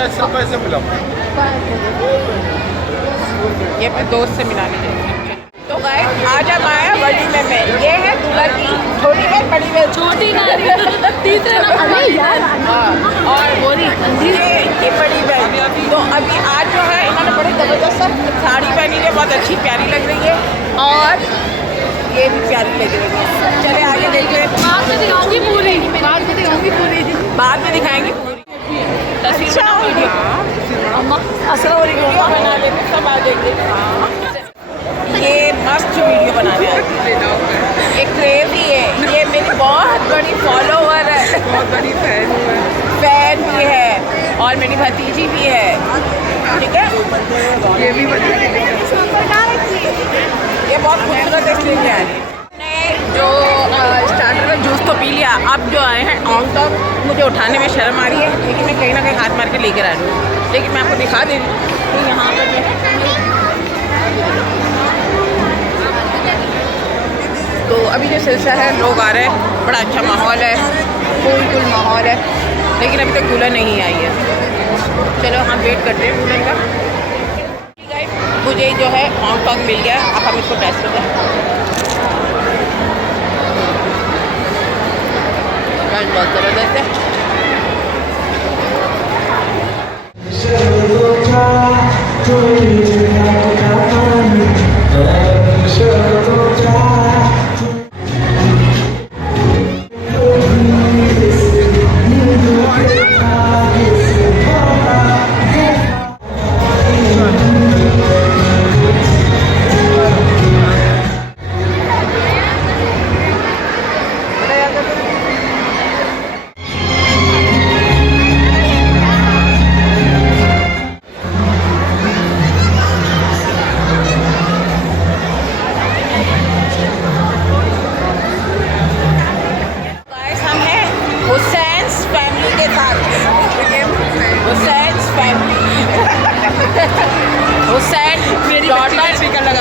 पैसे मिला। ये अपने दोस्त से मिलाने जाएंगे। तो गाइस आज हम आए बड़ी में ये है दूल्हा की छोटी बहन, बड़ी बहन, छोटी तीसरे नंबर यार। और बोरी ये बड़ी बहन। तो अभी आज जो है इन्होंने बड़ी ज़बरदस्त साड़ी पहनी है, बहुत अच्छी प्यारी लग रही है और ये भी प्यारी लग रही है। चले आगे देखते हैं। बाद में दिखाऊंगी पूरी, बाद में दिखाएंगे पूरी तस्वीर बना लेते सब आ जाएंगे। ये मस्त वीडियो बनाने आती है, ये क्रेजी है, ये मेरी बहुत बड़ी फॉलोवर है, बहुत बड़ी फैन भी है और मेरी भतीजी भी है। ठीक है, ये भी ये बहुत खूबसूरत है इसलिए है। जो स्टार्टर में जूस तो पी लिया, अब जो आए हैं ऑन तक मुझे उठाने में शर्म आ रही है, लेकिन मैं कहीं ना कहीं हाथ मार के लेकर आ रही हूँ। लेकिन मैं आपको दिखा दे रही हूँ तो यहाँ पर तो अभी जो सिलसिला है लोग आ रहे हैं, बड़ा अच्छा माहौल है, फुल माहौल है, लेकिन अभी तक दुल्हन नहीं आई है। चलो हम वेट करते हैं दुल्हन का। मुझे जो है ऑन टॉक मिल गया, अब हम इसको टेस्ट करते हैं। बहुत ज़बरदस्त है।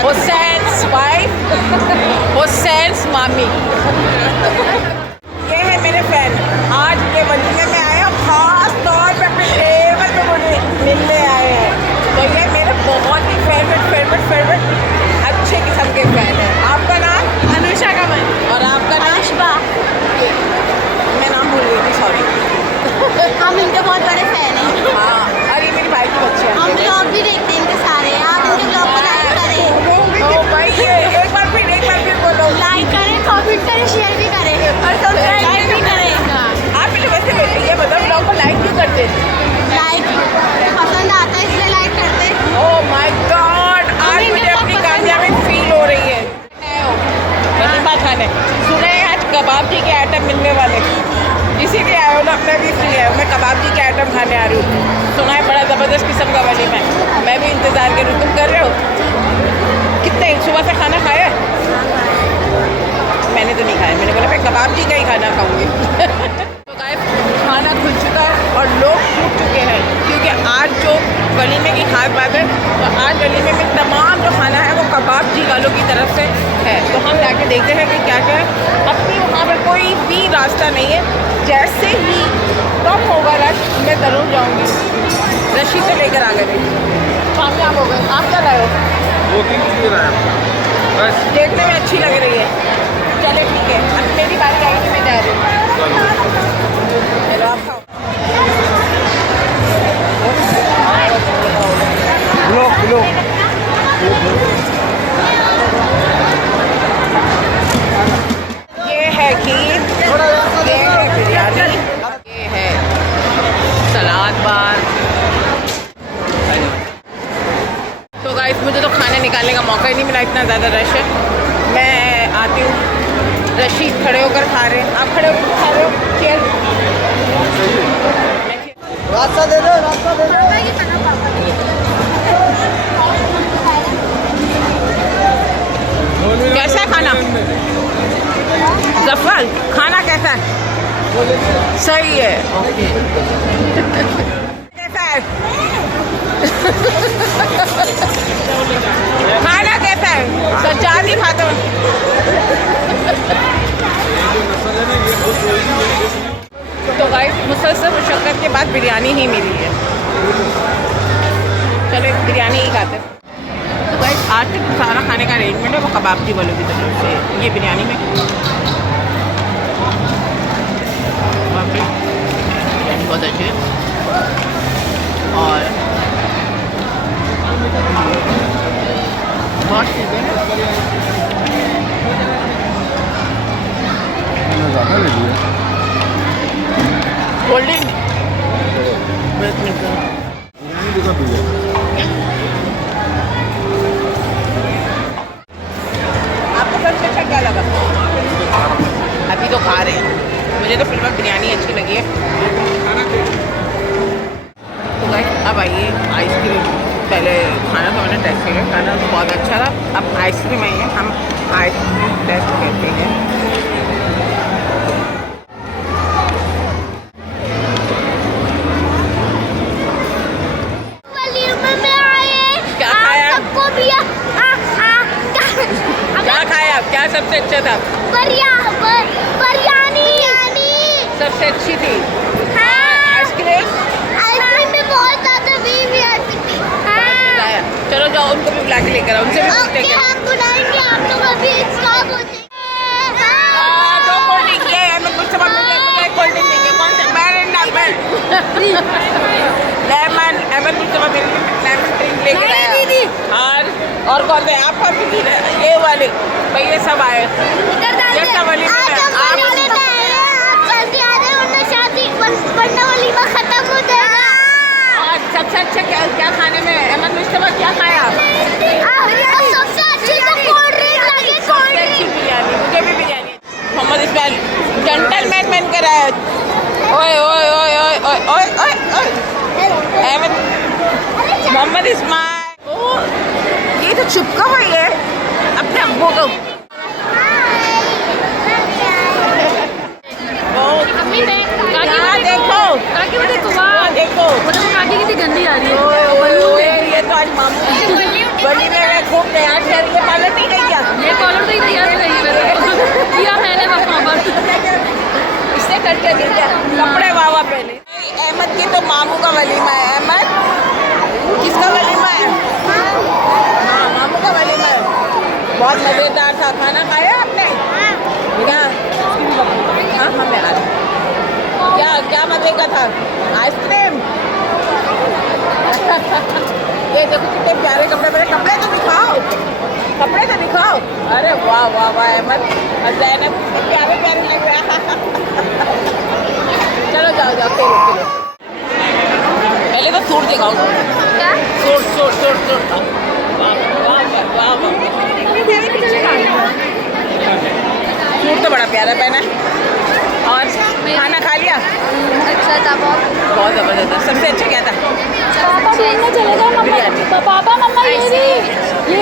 हुसैन्स वाइफ, हुसैन्स मामी। ये है मेरे फैन, आज ये वलीमे में आए हैं, ख़ास तौर पे अपने टेबल पे मुझे मिलने आए हैं। तो ये मेरे बहुत ही फेवरेट अच्छे किस्म के फैन हैं। आपका नाम? अनुषा कमल। और आपका नाम? अलिशबा। मैं नाम भूल गई थी, सॉरी। हम इनके बहुत बड़े फैन हैं। हाँ, और ये मेरी भाई की बच्चे हैं। हम ब्लॉग भी देखते हैं इनके सारे, आप इनके ब्लॉग को लाइक करें। ओ भाई, एक बार फिर बोलो। लाइक करें, कमेंट करें, शेयर भी करें और सब्सक्राइब भी करें। आप मुझे वैसे ये बताओ, ब्लॉग को लाइक क्यों करते हैं? लाइक पसंद आता है इसलिए लाइक करते हैं। ओह माय गॉड, आज मुझे अपनी कामयाबी फील हो रही है। प्रतिभा खाने सुना है आज कबाब जी के आइटम मिलने वाले, इसीलिए आए हो ना, अपना भी फ्री है। मैं कबाब जी के आइटम खाने आ रही हूँ। सुना है बड़ा ज़बरदस्त किस्म का वलीमा है, मैं भी इंतज़ार कर रही हूँ। तुम कर रहे हो? कितने सुबह से खाना खाया? मैंने तो नहीं खाया, मैंने बोला मैं कबाब जी का ही खाना खाऊंगी। तो गाइस खाना खुल चुका है और लोग छूट चुके हैं, क्योंकि आज जो वलीमे की खास बात है, तो आज वलीमे में तमाम जो खाना है वो कबाब जी वालों की तरफ से है। तो हम जाके देखते हैं कि क्या क्या है। अपनी वहाँ पर कोई भी रास्ता नहीं है, जैसे ही कम होगा रश मैं ज़रूर जाऊँगी। रशी से लेकर आ गए, कामयाब हो गए। आप क्या लाए हो? बस देखने में अच्छी लग रही है। चले ठीक है, अब मेरी बारी आएगी, मैं जा रही हूँ। चलो आप खाओ। लो ये है खीर, ये है बिरयानी, ये है सलाद बार। तो गाइस मुझे तो खाने निकालने का मौका ही नहीं मिला, इतना ज़्यादा रश है। मैं आती हूँ, रशीद खड़े होकर खा रहे हैं, आप खड़े होकर खा रहे हो? चेयर रास्ता दे दो। कैसा है खाना? जफर खाना कैसा है? सही है। कैसा है खाना? कैसा है? सच्चा नहीं खाता हूँ। तो गाइस मुसलसल मुशक्क़त के बाद बिरयानी ही मिली है। चलो एक बिरयानी ही खाते हैं। तो गाइस आज के सारा खाने का अरेंजमेंट है वो कबाबची वालों की तरफ से। ये बिरयानी में बिरयानी बहुत अच्छी है और बहुत चीज़ें ज़्यादा ले लिया। कोल्ड ड्रिंक बिरयानी दिखा दीजिए। आपको सबसे अच्छा क्या लगा? अभी तो खा रहे हैं। मुझे तो फिलहाल बिरयानी अच्छी लगी है। तो गाइस अब आइए आइसक्रीम। पहले खाना तो मैंने टेस्ट किया, खाना तो बहुत अच्छा था। अब आइसक्रीम आई है, हम आइसक्रीम टेस्ट करते हैं। क्या खाया? क्या खाया? क्या सबसे अच्छा था? बिरयानी सबसे अच्छी थी। हाँ। आइसक्रीम में बहुत ज्यादा अच्छी थी। लाया। चलो जाओ उनको भी बुला के लेकर आओ, उनसे भी पूछते हैं। हम बुलाएंगे, आप लोग अभी स्टॉप हो जाएंगे। दो कोल्ड ड्रिंक ये हमें कुछ समझ में नहीं आया, कोल्ड ड्रिंक देंगे कौन सा? मैरिंडा लेमन एमन कुछ समझ में नहीं, लेमन ड्रिंक लेकर आया। और कौन थे? आप कौन सी थी? ये वाले भाई ये सब आए। ये सब वाली में वलीमा खत्म हो जाएगा। और सबसे अच्छा क्या खाने में? अहमद मुश्तबा क्या खाया? सबसे अच्छी तो कोल्ड ड्रिंक लगी। सबसे अच्छी बिरयानी, मुझे भी बिरयानी। मोहम्मद इस्माइल जेंटलमैन बन कर आया। ओए ओए ओए ओए ओए ओए ओए ओए अहमद मोहम्मद इस्माइल। ओ ये तो चुपका हुई है अपने अब्बू को। देखो कितनी गंदी आ रही है। ये तो आज मामू गली में मैं खूब तैयार कर रही है। पार्लर नहीं गई क्या? ये कॉलर तो ही तैयार हो गई है किया मैंने वहाँ इससे करके दी क्या कपड़े वावा पहले। अहमद की तो मामू का वलीमा है। अहमद किसका वलीमा है? हाँ मामू का वलीमा है। बहुत मज़ेदार था। खाना खाया आपने? क्या? हाँ हमें आ क्या क्या मजे का था? आइसक्रीम। ये देखो कितने प्यारे कपड़े पहने। कपड़े तो दिखाओ, कपड़े तो दिखाओ। अरे वाह वाह वाह अहमद और ज़ैनब कितने प्यारे प्यारे लग रहे हैं। चलो जाओ जाओ खेलो खेलो। पहले तो सूट दिखाओ। क्या? सूट सूट सूट सूट वाह वाह वाह वाह। सूट तो बड़ा प्यारा पहना है। और खाना खा लिया? अच्छा था बहुत ज़बरदस्त था। सबसे अच्छा क्या था? पापा बोलने चलेगा बिरयानी। पापा मम्मा ये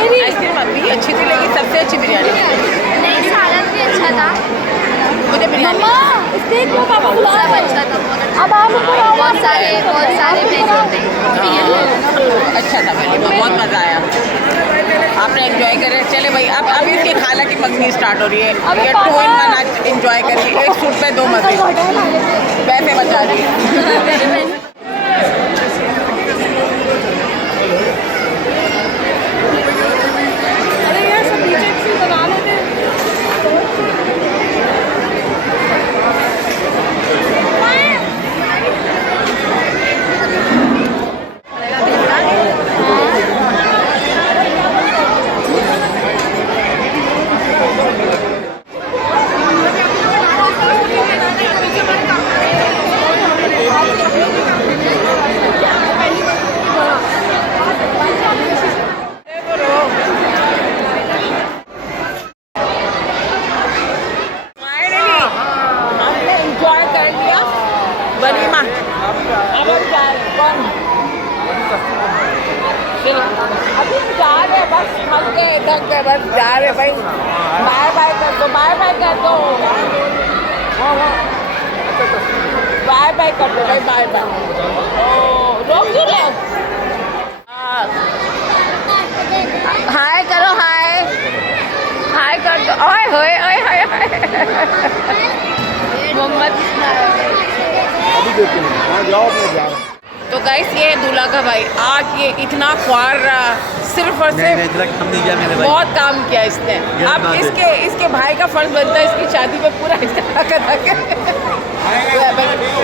भी आइसक्रीम अभी अच्छी थी लेकिन सबसे अच्छी बिरयानी नहीं, सालन भी अच्छा था। मुझे बिरयानी स्टेज पे पापा बुला सब रहे हैं। अच्छा था, अब आप उनको बहुत सारे मेन्यू थे। अच्छा था। पहले बहुत मज़ा आया। आपने एंजॉय करे। चले भाई अब इसकी खाला की मंगनी स्टार्ट हो रही है। ये 2 in 1 आज एंजॉय करिए। एक सूट पे 2 मज़े पैसे बचा रही है। अरे यार सब पीछे से बना लेते। वलीमा। अब हम जा रहे हैं। कौन? अभी जा रहे हैं बस थक गए बस जा रहे भाई। बाय बाय कर दो बाय बाय कर दो बाय बाय कर दो भाई बाय बाय। रोक क्यों रहे हो? हाय करो हाय हाय कर दो। ओए होए ओए हाय हाय मोहम्मद अभी देते हैं। हाँ जाओ अपने जाओ। तो गाइस ये है दूल्हा का भाई। आज ये इतना ख्वार रहा, सिर्फ और सिर्फ काम नहीं किया मेरे भाई। बहुत काम किया इसने। अब इसके भाई का फर्ज बनता है इसकी शादी में पूरा इसका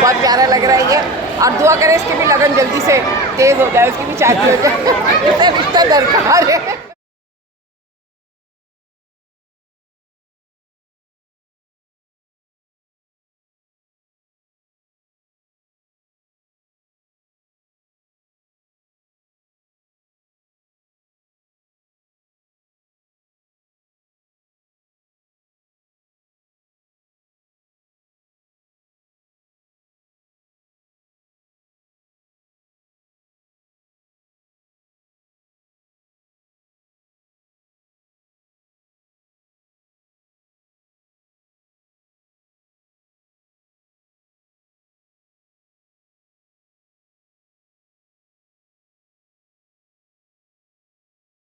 बहुत प्यारा लग रहा है ये। और दुआ करें इसकी भी लगन जल्दी से तेज हो जाए, उसकी भी शादी हो जाए। इसका रिश्ता दरकार